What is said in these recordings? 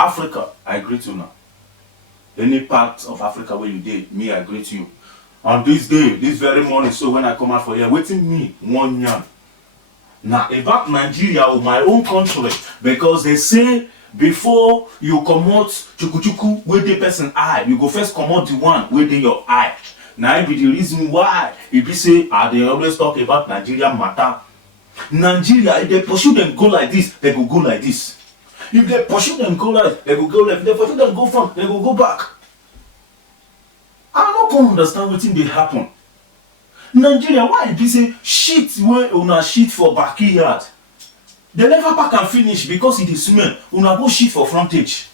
Africa, I greet you now. Any part of Africa where you dey, me I greet you. On this day, this very morning, so when I come out for here, waiting me one yarn. Now about Nigeria or my own country, because they say before you comot chukuchuku wey dey person eye, you go first comot the one wey dey your eye. Now it be the reason why e be say I dey always talk about Nigeria matter. Nigeria, if they pursue them go like this, they go like this. If they pursue them go right, they go left. If they pursue them go front, they go back. I no come understand wetin dey happen. Nigeria, why e be say shit wey una shit for backyard, they never pack am finish because e dey smell, una go shit for frontage.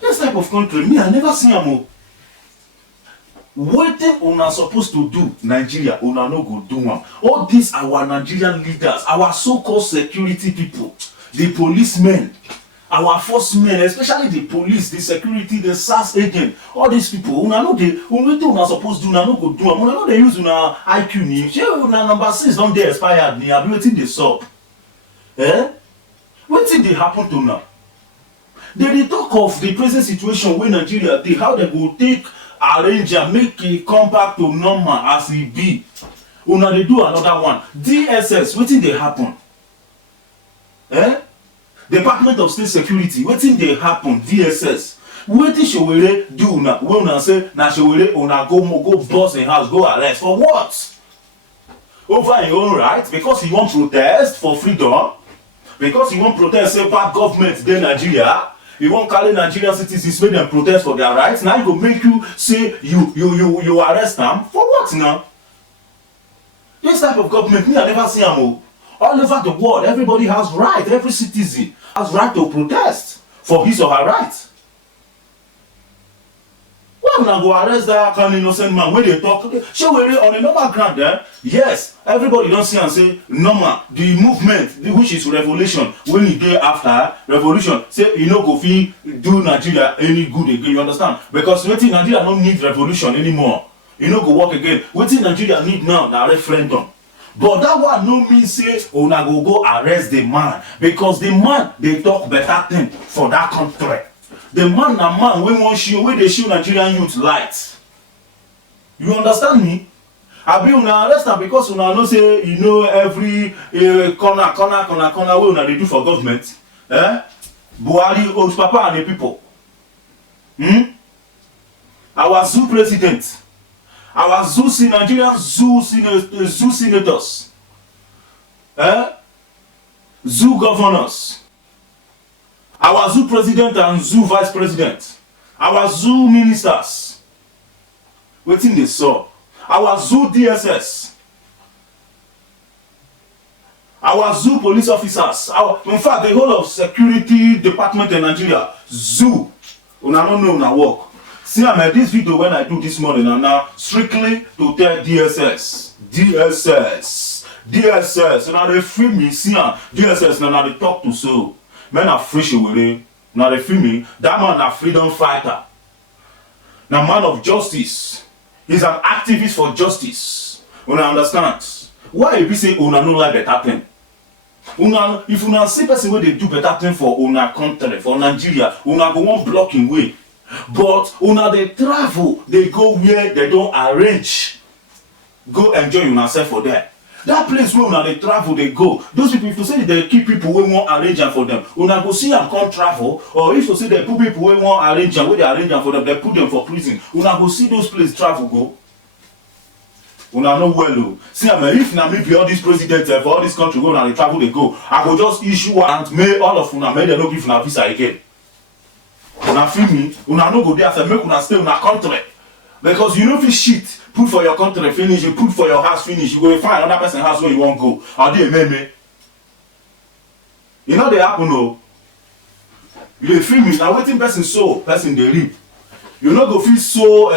This type of country, me I never see am o. Wetin una suppose to do, Nigeria, una no go do am. All these our Nigerian leaders, our so-called security people, the policemen, our force men, especially the police, the security, the SARS agent, all these people, una no dey, wetin una suppose do, una no go do am. Una no dey use una IQ ni. Shey una number 6 don dey expired ni, abi wetin dey sup? Wetin dey happen to una? Dey talk of the present situation wey Nigeria dey, how dem go take arrange am make e come back to normal as e be. Una dey do another one. DSS, wetin dey happen? Department of State Security, wetin dey happen? DSS, wetin Sowore do una wey una say na Sowore una go burst im house, go arrest for what? Over im own right, because he wan protest for freedom, because he wan protest say bad government dey Nigeria, he wan carry Nigerian citizens make dem protest for their rights. Now he go make you say you arrest am for what now? This type of government, me I never see am o. All over the world, everybody has right, every citizen has right to protest for his or her right. Why una go arrest that kind innocent man wey dey talk? Sowore on a normal ground, yes, everybody don see am say normal. The movement, which is revolution, when e dey after revolution, say e no go fit do Nigeria any good again. You understand? Because wetin Nigeria no need revolution anymore. E no go work again. Wetin Nigeria need now na referendum. But that one no mean say una go arrest the man, because the man dey talk better thing for that country. The man na man wey wan show, wey dey show Nigerian youth light. You understand me? Abi una arrest am because una know say you know every corner wey una dey do for government. Buhari, old papa and the people. Our zoo president, our Nigerian zoo senators, zoo governors, our zoo president and zoo vice president, our zoo ministers, wetin dey sup? Our zoo DSS, our zoo police officers, in fact the whole of security department in Nigeria, zoo, una no know una work. See am, this video when I do this morning and now strictly to tell DSS, una dey free me. See am, DSS na dey talk to so. Men are free Sowore, una dey free me. That man na freedom fighter, na man of justice. He's an activist for justice. Una understand? Why e be say una no like better thing? Una, if una see person wey dey do better thing for una country, for Nigeria, una go wan block him way. But una dey travel, dey go where they don arrange, go enjoy una self for there. That place where una dey travel, dey go, those people, if you say they keep people wey wan arrange am for them, una go see am come travel. Or if you say they put people wey wan arrange am, wey dey arrange am for them, they put them for prison, una go see those places travel go. Una know well o. See am, if na me be all these presidents for all this country wey una dey travel dey go, I go just issue warrant, make all of una, make dem no give una visa again. Una feel me? Una no go there say make una stay una country, because you no fit shit put for your country finish, you put for your house finish, you go find another person house where you wan go. Or dey meme. E no dey happen o. You dey feel me? Na wetin person sow, person dey reap. You no go fit sow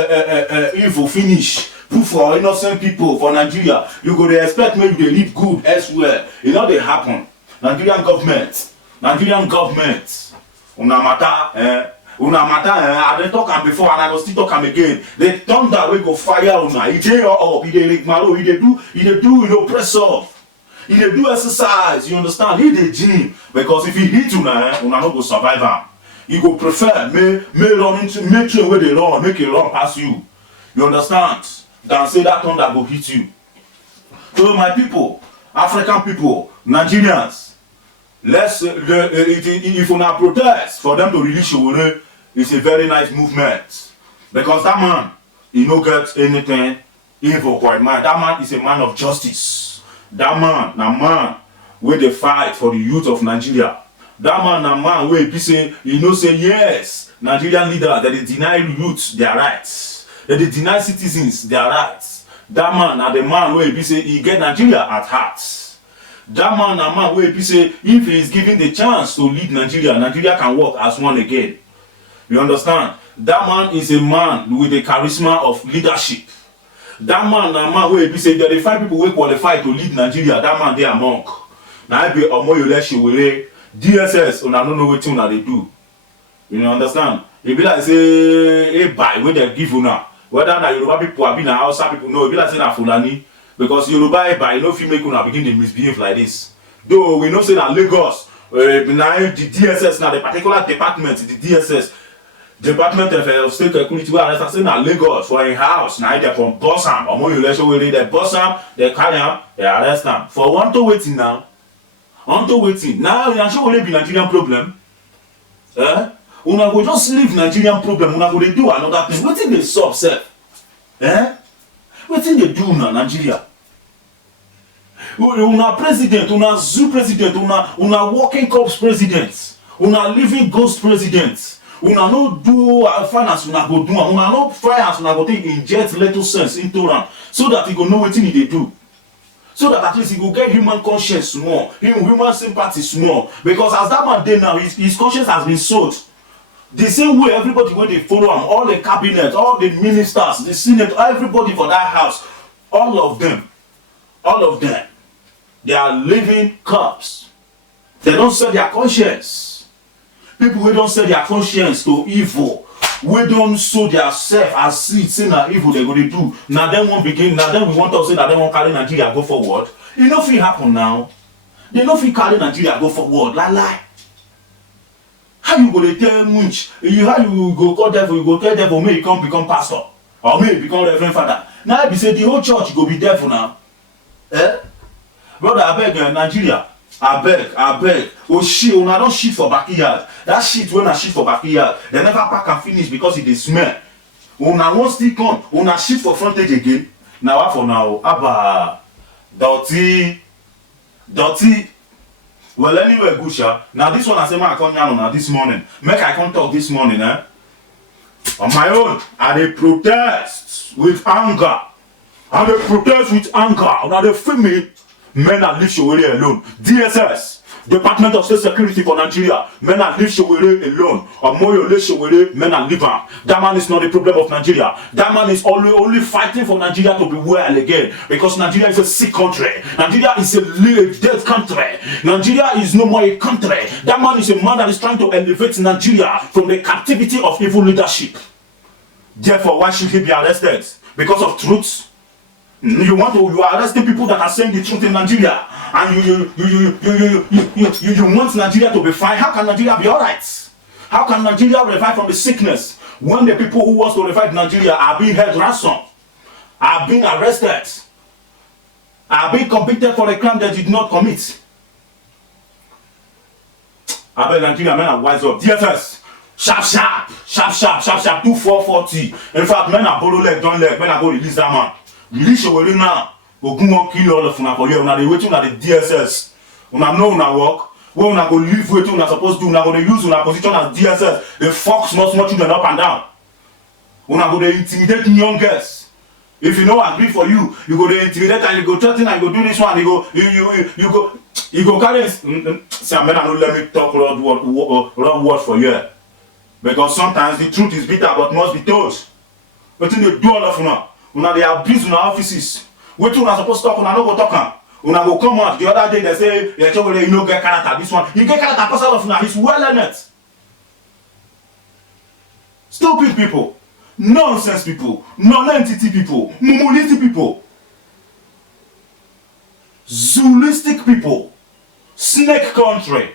evil finish put for innocent people for Nigeria. You go dey expect make you dey live good elsewhere. E no dey happen. Nigerian government, una matter, I dey talk am before and I go still talk am again. The thunder wey go fire una, e dey up, e dey rigmaro, e dey do, you know, press off. He dey do exercise, you understand? He dey gym because if he hit una, una no go survive am. You go prefer may run into make train wey dey run, make e run pass you. You understand? Than say that thunder go hit you. So my people, African people, Nigerians, let's if una protest for them to release Sowore, it's a very nice movement because that man he no get anything evil for him mind. That man is a man of justice. That man na man wey dey fight for the youth of Nigeria. That man na man wey be say you know say yes, Nigerian leaders that dey deny youth their rights, that dey deny citizens their rights. That man na the man wey be say he get Nigeria at heart. That man na man wey be say if he is given the chance to lead Nigeria, Nigeria can work as one again. You understand? That man is a man with the charisma of leadership. That man na man wey be say there are 5 people wey qualify to lead Nigeria. That man dey among. Na I be Omoyole Sowore, DSS. Una no know wetin una dey do. You understand? E be like say a buy wey dem give una. Whether na Yoruba people abi na Hausa people, no, e be like say na Fulani. Because Yoruba eba, you know, fit make una begin to misbehave like this. Though we know say that Lagos, now the DSS, now the particular department, the DSS, Department of State Security, where arrest say na Lagos for a house, now they from Bossam, or more you let show they Bossam, they carry am, they arrest am. For one to waiting now, on to waiting. Now you show only be Nigerian problem. Una go just leave Nigerian problem, una go dey do another thing. Wetin dey solve sef? Wetin dey do na Nigeria? Una president, una zoo president, una working corps president, una living ghost president. Una no do finance, una go do am. Una no finance, una go take inject little sense into am so that he go know wetin he dey do. So that at least he go get human conscience small, human sympathy small. Because as that man dey now, his conscience has been sold. The same way everybody wey dey follow am, all the cabinet, all the ministers, the senate, everybody for that house, all of them, they are living corpse. They don't sell their conscience. People wey don't sell their conscience to evil, wey don't sow their self as seed, say na evil they go dey do. Na them won't begin. Na them we want to say that they won't carry Nigeria go forward. E no fit happen now. They no fit carry Nigeria go forward. Lie. How you go dey tell munch? How you go call devil? You go tell devil may he come become pastor or may he become reverend father. Now be say the whole church go be devil now. Brother, abeg Nigeria, abeg. Oh shit, una don shit for backyard. That shit when I shit for backyard, they never pack and finish because it dey smell. Una wan still come, una shit for frontage again. Now what for now? Abba, dirty. Well, anyway, good sha. Now this one I say I come down on this morning. Make I come talk this morning, On my own, I dey protest with anger. Now they feel me. Men are leave Sowore alone. DSS, Department of State Security for Nigeria, men are leave Sowore alone. Omoyole Sowore, men are leave am. That man is not the problem of Nigeria. That man is only fighting for Nigeria to be well again. Because Nigeria is a sick country. Nigeria is a dead country. Nigeria is no more a country. That man is a man that is trying to elevate Nigeria from the captivity of evil leadership. Therefore, why should he be arrested? Because of truth? You are arresting people that are saying the truth in Nigeria, and you want Nigeria to be fine. How can Nigeria be alright? How can Nigeria revive from the sickness when the people who want to revive Nigeria are being held ransom, are being arrested, are being convicted for a crime they did not commit? I bet Nigeria men are wise up. DFS, sharp, 2440. In fact, men are borrow leg, don't leg, men are going to release that man. Release Sowore now. Ogun won't kill all of una for you. Una dey waiting at the DSS. Una know una work. Where una go live waiting una supposed to. Una go dey use una position as DSS. They fuck small children up and down. Una go dey intimidate young girls. If you no agree for you, you go dey intimidate and you go threaten and you go do this one. You go carry. See, I no let me talk wrong word for you. Because sometimes the truth is bitter but must be told. Wetin dey do all of una? Una dey abuse una offices. Wetin una suppose talk, una no go talk am. Una go come out the other day they say you no get character. This one, you get character because all of una is well learned. Stupid people, nonsense people, non-entity people, mumulity people. Zulistic people, snake country,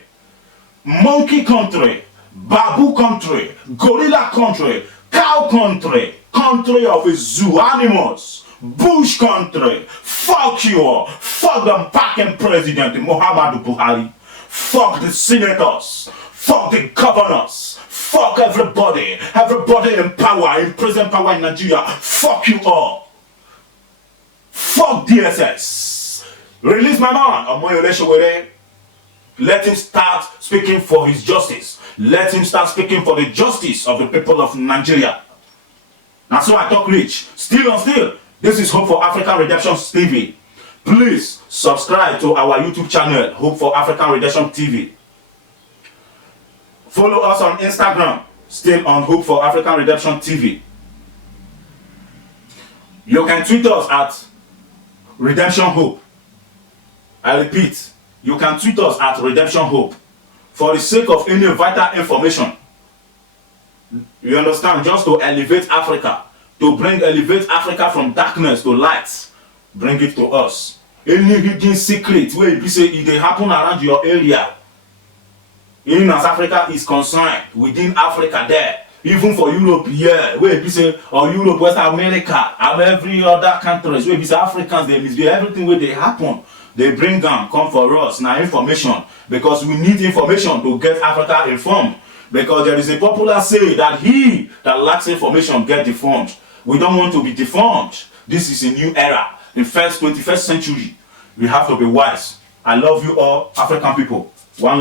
monkey country, babu country, gorilla country, cow country, country of a zoo animals, bush country. Fuck you all. Fuck the fucking president Muhammadu Buhari. Fuck the senators. Fuck the governors. Fuck everybody. Everybody in power, in present power in Nigeria. Fuck you all. Fuck DSS. Release my man, Omoyole Sowore. Let him start speaking for his justice. Let him start speaking for the justice of the people of Nigeria. And so I talk rich. Still on still. This is Hope for African Redemption TV. Please subscribe to our YouTube channel, Hope for African Redemption TV. Follow us on Instagram, still on Hope for African Redemption TV. You can tweet us at Redemption Hope. I repeat, you can tweet us at Redemption Hope. For the sake of any vital information, you understand, just to elevate Africa, to elevate Africa from darkness to light, bring it to us. Any hidden secret where you say it dey happen around your area, in as Africa is concerned, within Africa there, even for Europe here, where you say, or Europe, West America, and every other countries, where you say Africans, they misbehave, everything where they happen, they bring them, come for us, now information, because we need information to get Africa informed. Because there is a popular saying that he that lacks information get deformed. We don't want to be deformed. This is a new era. In 21st century, we have to be wise. I love you all, African people. One